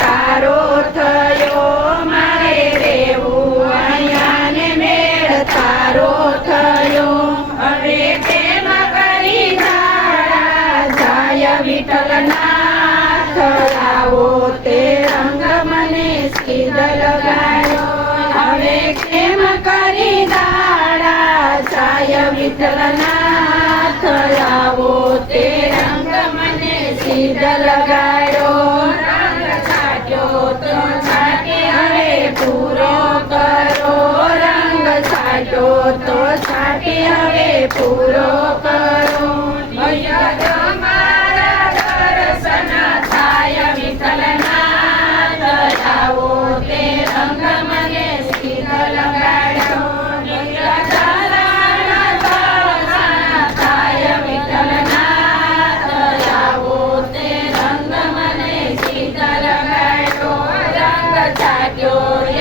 તારો થયો. મારે રેવું મેળ તારો થયો. હવે પ્રેમ કરી જાય વિઠ્ઠલનાથ. આવો તે રંગ મને સીધ લગાયો હવે કેમ કરી દાડા તો છાટે હવે પૂરો કરો. attack you.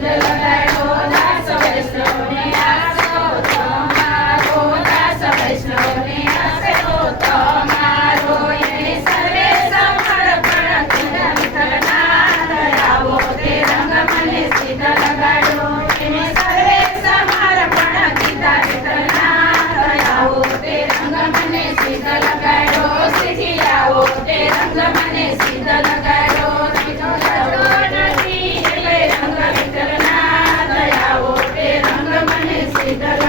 Yeah. এটা